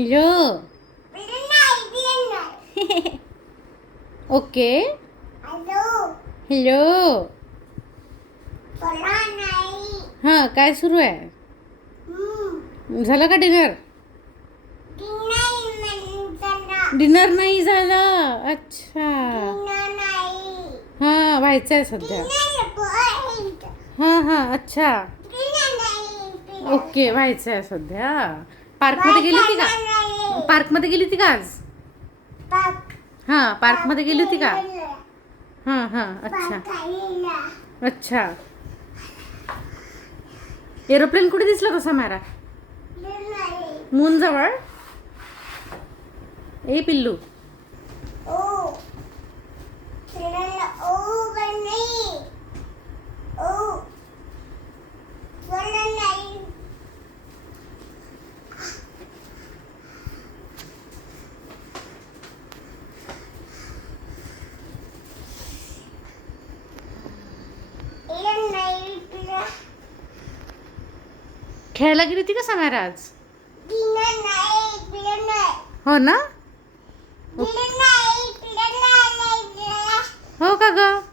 Hello. Okay. Hello. हां, काय सुरू आहे? झालं का डिनर? डिनर नाही झालं. अच्छा. हां, व्हायचं आहे सध्या. हां हां, अच्छा. ओके, व्हायचं आहे सध्या. पार्कमध्ये गेली होती का? पार्कमध्ये गेली होती का आज? हां, पार्कमध्ये गेली होती का? हां हां, अच्छा. अच्छा. एरोप्लेन कुठे दिसला तसा मारा? मून जवळ. ए पिल्लू. खेळायला गेली होती का समारा आज? हो ना. हो का ग?